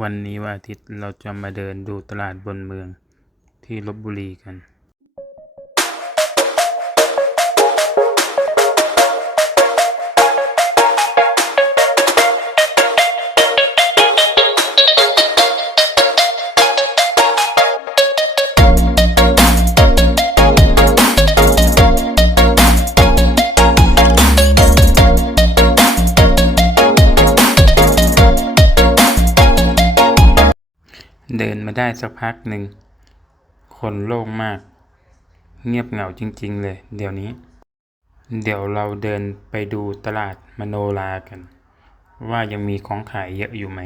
วันนี้วันอาทิตย์เราจะมาเดินดูตลาดบนเมืองที่ลบบุรีกัน เดินมาได้สักพักหนึ่ง คนโล่งมาก เงียบเหงาจริง ๆ เลย เดี๋ยวนี้ เดี๋ยวเราเดินไปดูตลาดมโนรากัน ว่ายังมีของขายเยอะอยู่ไหม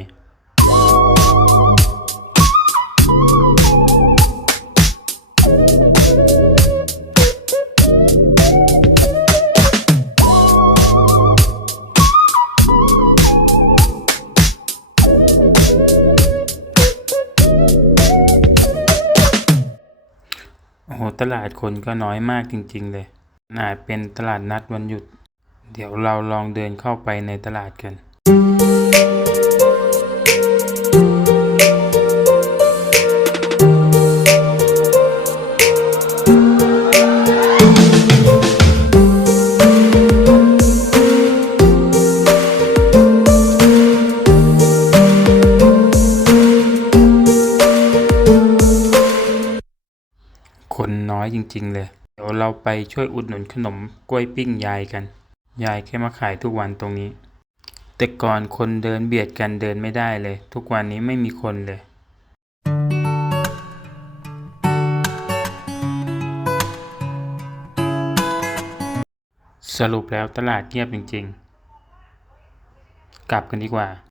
โอ้โหตลาดคนก็น้อยมากจริง ๆ เลยน่าเป็นตลาดนัดวันหยุด เดี๋ยวเราลองเดินเข้าไปในตลาดกัน คนน้อยจริง ๆ เลย เดี๋ยวเราไปช่วยอุดหนุนขนมกล้วยปิ้งยายกัน ยายแค่มาขายทุกวันตรงนี้ แต่ก่อนคนเดินเบียดกันเดินไม่ได้เลย ทุกวันนี้ไม่มีคนเลยสรุปแล้วตลาดเงียบจริง ๆ กลับกันดีกว่า